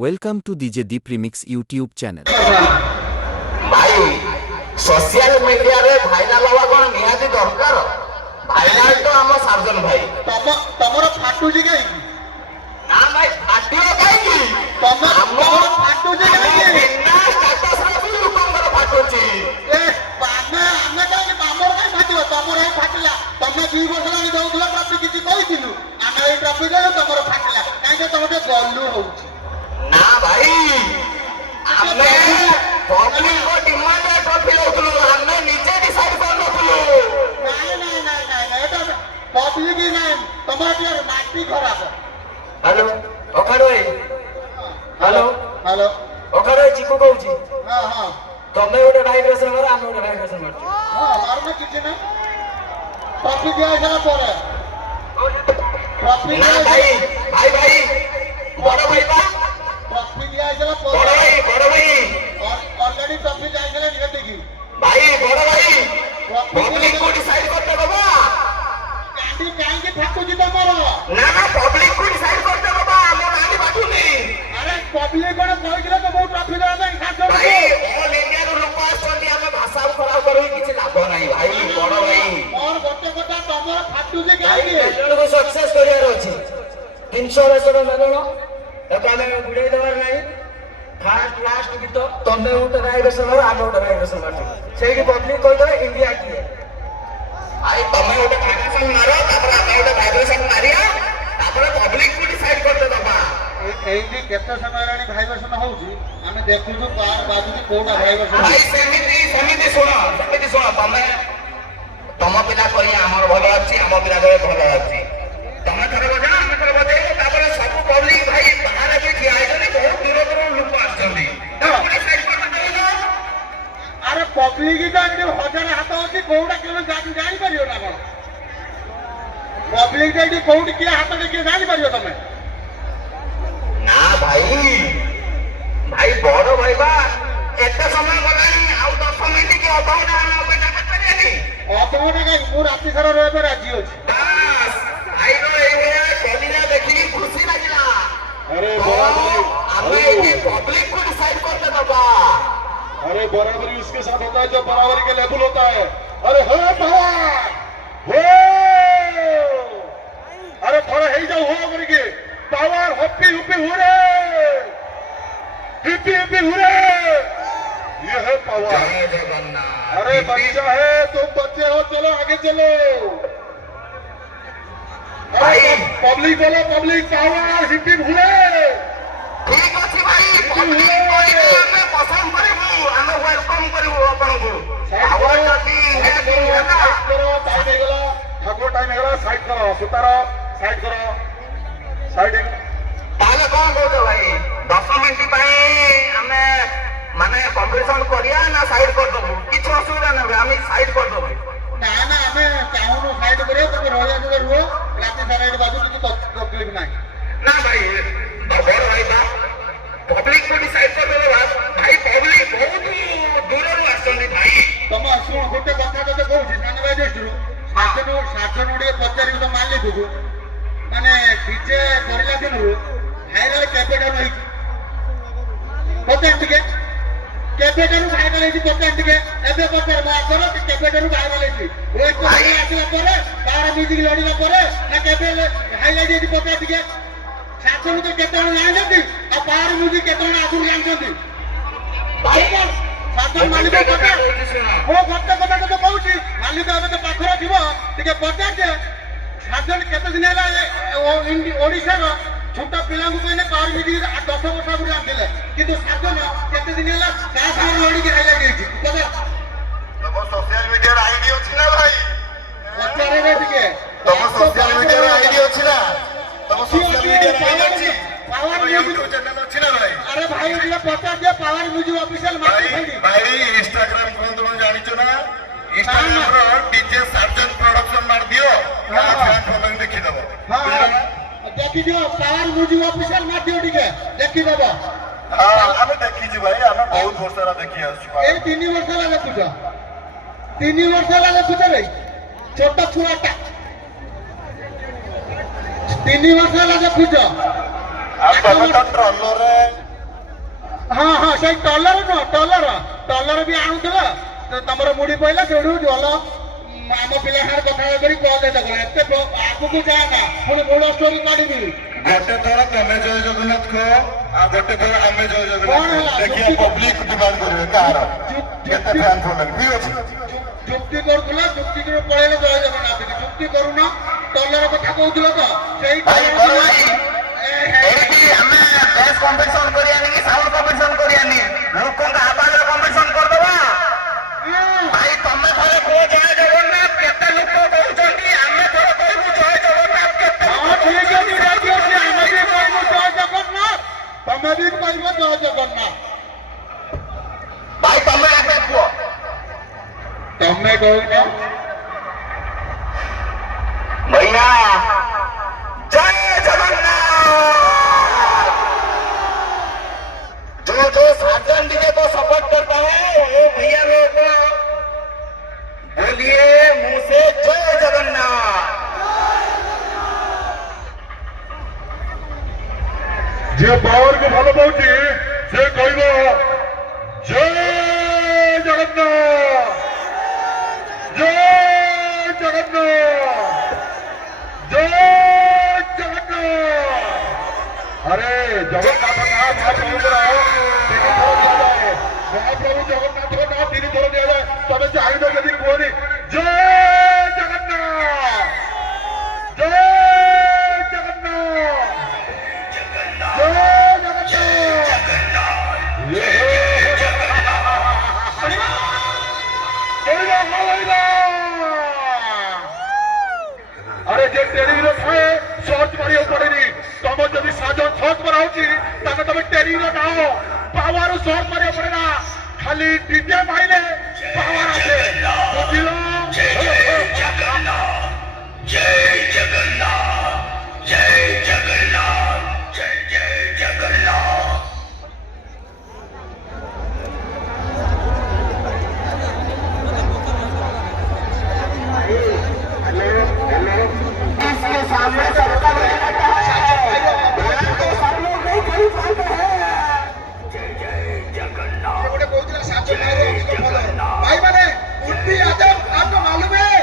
Welcome to DJ Deep remix YouTube channel. ভাই সোশ্যাল মিডিয়ারে ভাইরাল হওয়া কোন নিহাতি দরকার? ভাইরাল তো আমার সার্জন ভাই। ତମର ଫାଟୁଛି କାହିଁକି? না ভাই ফাটিও কাইকি? ତମର ଫାଟୁଛି କାହିଁକି? ବିନା ଷ୍ଟାଟସରେ ବି ଲୋକଙ୍କର ଫାଟୁଛି। ଆମେ କାହିଁକି ଆମର କାହିଁ ଫାଟିବ? ତମର ହିଁ ଫାଟିଲା। ତମେ 2 ବର୍ଷ ହେଲାଣି ଦଉଥିଲ ଟ୍ରଫି, କିଛି କହିଥିଲୁ? ଆମେ ଏଇ ଟ୍ରଫି ଦେଲୁ, ତମର ଫାଟିଲା କାହିଁକି? ତମେ ଟିକେ ଗଲୁ ହଉଛି না ভাই ଆମେ ପବ୍ଲିକ ଡିମାଣ୍ଡରେ ଟ୍ରଫି ଲଉଥିଲୁ, ଆମେ ନିଜେ ଡିସାଇଡ କରୁନଥିଲୁ। ନାଇଁ ନାଇଁ ନାଇଁ ନାଇଁ ନାଇଁ, ଏଟା ପବ୍ଲିକ ନାଇଁ, ତମର ଟିକେ ମାଟି ଖରାପ। ହ୍ୟାଲୋ ଅଖାଡ ଭାଇ, ହ୍ୟାଲୋ ହ୍ୟାଲୋ, ଅଖାଡ ଭାଇ ଚିକୁ କହୁଛି। ହଁ ହଁ ତମେ ଗୋଟେ ଭାଇବ୍ରେସନ ମାର, ଆମେ ଗୋଟେ ଭାଇବ୍ରେସନ ମାରୁଛୁ। ହଁ ମାରୁନ, କିଛି ନାହିଁ। ଟ୍ରଫି ଦିଆହେଇସାରିଲା ପରେ ଟ୍ରଫି ନା ଭାଇ ଭାଇ ଭାଇ ବଡ ଭାଇ ବା, ଟ୍ରଫି ଦିଆହେଇସାରିଲା ବଡ ପରେ ଭାଇ ବଡ ଭାଇ ଅଲରେଡି ଟ୍ରଫି ଯାଇସାରିଲା ନିକଟିକି। ଭାଇ ବଡ ଭାଇ ପବ୍ଲିକ କୁ ଡିସାଇଡ করতে বাবা। କାଣ୍ଡି କାହିଁକି ଫାଟୁଛି ତମର? ନା ନା ପବ୍ଲିକ କୁ ଡିସାଇଡ করতে বাবা, ଆମ ଗାଁରେ ବାଟୁନି। ଆରେ ପବ୍ଲିକ କଣ କହିଥିଲେ ତମକୁ ଟ୍ରଫି ଦେବା ପାଇଁ? ଭାଇ ଅଲ ଇଣ୍ଡିଆରୁ ଲୋକ ଆସୁଛନ୍ତି, ଆମେ ଭାଷା ଖରାପ କରିକି କିଛି ଲାଭ ନାହିଁ ଭାଇ। ବଡ ଭାଇ ମୋର ଗୋଟେ କଥା, ତମର ଫାଟୁଛି ଭାଇ କାହିଁକି? ମେଲଣକୁ ସକ୍ସେସ କରିବାର ଅଛି। 300 ବର୍ଷର ମେଲଣ ତାକୁ ଆମେ ବୁଡେଇ ଦେବାର ନାହିଁ। ଫାଷ୍ଟ ଲାଷ୍ଟ ଗୀତ ତମେ ଗୋଟେ ଭାଇବ୍ରେସନ ମାର, ଆମେ ଗୋଟେ ଭାଇବ୍ରେସନ ମାରୁଛୁ। ସେଇଠି ପବ୍ଲିକ କହିଦେବେ ଇଣ୍ଡିଆ କିଏ। ଭାଇ ତମେ ଗୋଟେ ଭାଇବ୍ରେସନ ମାର, ତାପରେ ଆମେ ଗୋଟେ ଭାଇବ୍ରେସନ ମାରିବା, ତାପରେ ପବ୍ଲିକ କୁ ଡିସାଇଡ କରିତେ ଦବା। ଏଇଠି କେତେ ସମୟ ହେଲାଣି ଭାଇବ୍ରେସନ ହଉଛି, ଆମେ ଦେଖୁଛୁ କାହାର ବାଜୁଛି, କୋଉଟା ଭାଇବ୍ରେସନ ଭାଇ ସେମିତି ସେମିତି ଶୁଣ, ସେମିତି ଶୁଣ, ତମେ ତମ ପିଲା କହି ଆମର ଭଲ ଅଛି, ଆମ ପିଲା କହି ଭଲ ଅଛି। ତମେ ଥରେ ବଜାଅ, ଆମେ ଥରେ ବଜେଇବ, ତାପରେ ସବୁ ପବ୍ଲିକ ଭାଇ ବାହାରେ ବି ଠିଆ ହେଇଛନ୍ତି, ବହୁତ ଦୂର ଦୂରରୁ ଲୋକ ଆସିଛନ୍ତି। ଆରେ ପବ୍ଲିକ ତ ଏଠି ହଜାର ହାତ ଅଛି, କୋଉଟା କେବେ ଜାଣିପାରିବ ନା କଣ? ପବ୍ଲିକ ଏଠି କୋଉଠି କିଏ ହାତ କିଏ ଜାଣିପାରିବ ତମେ? ନା ଭାଇ ଭାଇ ବଡ ଭାଇ ବା, ଏତେ ସମୟ ଗଲାଣି, ଆଉ 10 ମିନିଟ କି ଅଧଘଣ୍ଟା ଆମେ ଅପେକ୍ଷା କରିପାରିବାନି। ଅଧଘଣ୍ଟା କାହିଁକି? ମୁଁ ରାତି ସାରା ରହିବା ପାଇଁ ରାଜି ଅଛି। ବାସ୍ ଭାଇର ଏଇଭଳିଆ କଲିନା ଦେଖିକି ଖୁସି ଲାଗିଲା। अरे ଆମେ ଏଠି ପବ୍ଲିକ କୁ ଡିସାଇଡ करते ଦବା। अरे बराबरी उसके साथ होता है जो बराबरी के लेवल होता है। अरे हो भगवान हो, अरे थोड़ा ही जाओ हो करके पावर हप्पी हुप्पी हुरे, हिप्पी हिप्पी हुरे, ये है पावर। जय जगन्नाथ। अरे बच्चा है, तुम बच्चे हो, चलो आगे चलो। भाई पब्लिक बोलो, पब्लिक पावर हिप्पी हुरे। ठीक ଅଛି ଭାଇ, ପବ୍ଲିକ କହିଲେ ଆମେ ପସନ୍ଦ କରିବୁ, ଆମେ ୱେଲକମ କରିବୁ ଆପଣଙ୍କୁ। ଆୱାଜ ଯଦି ନିହାତି ହେଲା, ଠାକୁର ଟାଇମ ହେଇଗଲା, ସାଇଡ କର, ସୁତାର ସାଇଡ କର, ସାଇଡ। ତାହେଲେ କଣ କହୁଛ ଭାଇ? 10 ମିନିଟ ପାଇଁ ଆମେ ମାନେ କମ୍ପିଟିସନ କରିବା ନା ସାଇଡ କରିଦବୁ? କିଛି ଅସୁବିଧା ନାହିଁ, ଆମେ ସାଇଡ କରିଦବୁ। ନା ନା, ଆମେ ଚାହୁଁନୁ ସାଇଡ କରିବା, ତମେ ରହିବା ଯଦି ରୁହ, ରାତି ସାରା ଏଠି ବାଜୁ, କିଛି ତକଲିଫ ନାହିଁ। ନା ଭାଇ ବଡ ଭାଇ ବା, ପବ୍ଲିକ କୁ ଡିସାଇଡ କରିଦେବା ଭାଇ। ପବ୍ଲିକ ବହୁତ ଦୂରରୁ ଆସୁଛନ୍ତି ଭାଇ। ତମ ଶୁଣ, ଗୋଟେ କଥା ତତେ କହୁଛି, ସାନ ଭାଇ ଦୃଷ୍ଟିରୁ ସାର୍ଜନ ଟିକେ ପଚାରିବୁ ତ ମାଲିକକୁ, ମାନେ ଡିଜେ କରିଲା ଦିନରୁ ଭାଇରାଲ କେବେଠାରୁ ହେଇଛି ପଚାର ଟିକେ, କେବେଠାରୁ ଭାଇରାଲ ହେଇଛି ପଚାର ଟିକେ, ଏବେ ପଚାର ମୋ ଆଗର କେବେଠାରୁ ଭାଇରାଲ ହେଇଛି? ୱେଷ୍ଟ ଆସିଲା ପରେ, ତାର ମ୍ୟୁଜିକ ଲଢିଲା ପରେ, ନା କେବେ ହାଇଲାଇଟ୍ ହେଇଛି ପଚାର ଟିକେ। ସାର୍ଜନ ତ କେତେ ଜଣ ଜାଣିଛନ୍ତି, ଆଉ ପାୱାର ମ୍ୟୁଜିକ କେତେ ଜଣ ଆଗରୁ ଜାଣିଛନ୍ତି? ସାର୍ଜନ ମାଲିକ କଥା, ମୋ ଗୋଟେ କଥା ତତେ କହୁଛି, ମାଲିକ ଏବେ ତ ପାଖରେ ଥିବ, ଟିକେ ପଚାର ଯେ ସାର୍ଜନ କେତେ ଦିନ ହେଲା ଓଡିଶାର ଛୋଟ ପିଲାଙ୍କୁ କହିଲେ ପାୱାର ମ୍ୟୁଜିକ 10 ବର୍ଷ ଆଗରୁ ଜାଣିଥିଲେ, କିନ୍ତୁ ସାର୍ଜନ କେତେ ଦିନ ହେଲା ତା ସାଙ୍ଗରେ ଲଢିକି ହାଇଲାଇଟ୍ ହେଇଛି। ତମ ସୋସିଆଲ ମିଡିଆର ଆଇଡି ଅଛି ନା ଭାଇ? ପଚାରେ ଟିକେ, ତମ ସୋସିଆଲ ମିଡିଆର ଆଇଡି ଅଛି ନା? ତମ ସୋସିଆଲ ମିଡିଆର ଆଇଡି ଅଛି? ପାୱାର ତମ ମ୍ୟୁଜିକ। ୟୁଟ୍ୟୁବ ଚ୍ୟାନେଲ ଅଛି ନା ଭାଇ? ଆରେ ଭାଇ ଟିକେ ପଚାର ଦିଅ, ପାୱାର ମ୍ୟୁଜିକ ଅଫିସିଆଲ ଭାଇ ମାର୍କେଟ। ଭାଇ ଇନଷ୍ଟାଗ୍ରାମ କଣ ତମେ ଜାଣିଛ ନା? ଇନଷ୍ଟାଗ୍ରାମର ଡିଜେ ସାର୍ଜନ ପ୍ରଡକ୍ସନ ମାର ଦିଅ, ଫ୍ୟାନ୍ ଫଲୋଇଂ ଦେଖିଦବ। ଦେଖିଦିଅ, ପାୱାର ମ୍ୟୁଜିକ ଅଫିସିଆଲ ମାରିଦିଅ, ଟିକେ ଦେଖିଦବ। ଆମେ ଦେଖିଛୁ ଭାଇ, ଆମେ ବହୁତ ବର୍ଷ ହେଲା ଦେଖି ଆସୁଛୁ। ଏଇ 3 ବର୍ଷ ହେଲା ଦେଖୁଛ, 3 ବର୍ଷ ହେଲା ଦେଖୁଛ ରେ, ଛୋଟ ଛୁଆଟା 3 ବର୍ଷ ହେଲା ଦେଖୁଛ। ଆଉ ତମେ ତ ଟ୍ରଲରରେ ହଁ ହଁ ସେଇ ଟଲର ନୁହଁ ଟଲର ବି ଆଣୁଥିଲା ତମର ମୁଢି ପଇଲା ସେଇଠୁ ଜଲ ଆମ ପିଲା ସାଙ୍ଗରେ କଥା କରି କଲ୍ ଦେଇଦେବ ଏତେ ଆଗକୁ ଯାଏ ନା ପୁଣି ବଡ ଷ୍ଟୋରି କାଢିବି ଗୋଟେ ଥର ତମେ ଜୟ ଜଗନ୍ନାଥ କହ ଆଉ ଗୋଟେ ଥର ଆମେ ଜୟ କଣ ଜଗନ୍ନାଥ ହେଲା? ଦେଖିବା ପବ୍ଲିକ ଡିମାଣ୍ଡ କରିବେ କାହାର କେତେ ଫ୍ୟାନ୍ ଫଲୋଇଂ ଠିକ ଅଛି ଯୁକ୍ତି କରୁଥିଲା ଯୁକ୍ତି କରି ପଳେଇଲେ ଜୟ ଜଗନ୍ନାଥ ଯୁକ୍ତି କରୁନ ଟଲର କଥା କହୁଥିଲ ତ ସେଇ ଭାଇ ବଡ ଭାଇ ଏଇଠି ଆମେ ବେସ୍ କମ୍ପିଟିସନ କରିବାନି କି ସାଉଣ୍ଡ କମ୍ପିଟିସନ କରିବାନି ଲୋକଙ୍କ ଆବାଜର କମ୍ପିଟିସନ କରିଦବା ଭାଇ ତମେ ଥରେ କୁହ ଜୟ ଜଗନ୍ନାଥ କେତେ ଲୋକ କହୁଛନ୍ତି ଆମେ ଥରେ କହିବୁ ଜୟ ଜଗନ୍ନାଥ କେତେ ହଁ ଠିକ ଅଛି ରାଜି ଅଛି ଆମେ ବି କହିବୁ ଜୟ ଜଗନ୍ନାଥ ତମେ ବି କହିବ ଜୟ ଜଗନ୍ନାଥ ଭାଇ ତମେ ଆଗେ କୁହ ତମେ କହୁନ भैया जय जगन्नाथ जो साजन डीजे को सपोर्ट करता है वो भैया लोग बोलिए मुंह से जय जगन्नाथ जे पावर को भल पाऊँ से कह जय जगन्नाथ जय जगन्नाथ जय जगन्नाथ अरे जगन्नाथ का नाम महाप्रभु को महाप्रभु जगन्नाथ का नाम 3 थर दिया जाए तब चाहिए यदि कहनी जय जगन्नाथ जय जगन्नाथ अरे जे टेरिंग थाए सर्च मारिया पड़ेनी तुम जब साजन सर्च मरा तुम टेरिंग गाओ पावर सर्च मारिया पड़ेगा खाली डीजे माइले पावर आसे बुझिलो जय जगन्नाथ जय जगन्नाथ जय जय जगन्नाथ इसके सामने सबका भाई मैंने उर्फी यादव आपको मालूम है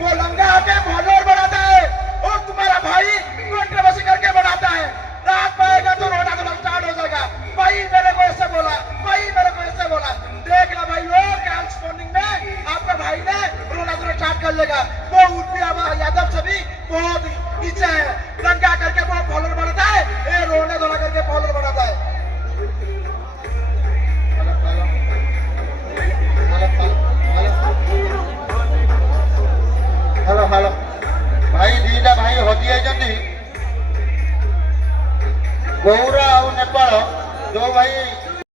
वो लंगा आके फॉलोअर बढ़ाता है और तुम्हारा भाई कंट्रोवर्सी करके बनाता है रात पाएगा तो रोना तो स्टार्ट हो जाएगा भाई मेरे को ऐसे बोला भाई मेरे को ऐसे बोला देख ला भाई लोग कैंस मॉर्निंग में आपका भाई ने रोना तो स्टार्ट कर लेगा वो उर्फी यादव से भी बहुत नीचे है लंगा करके वो फॉलोअर बढ़ाता है ये रोने धोना करके फॉलोअर बढ़ाता है हेलो हेलो भाई दीटा भाई हजी गौरा और नेपाल जो भाई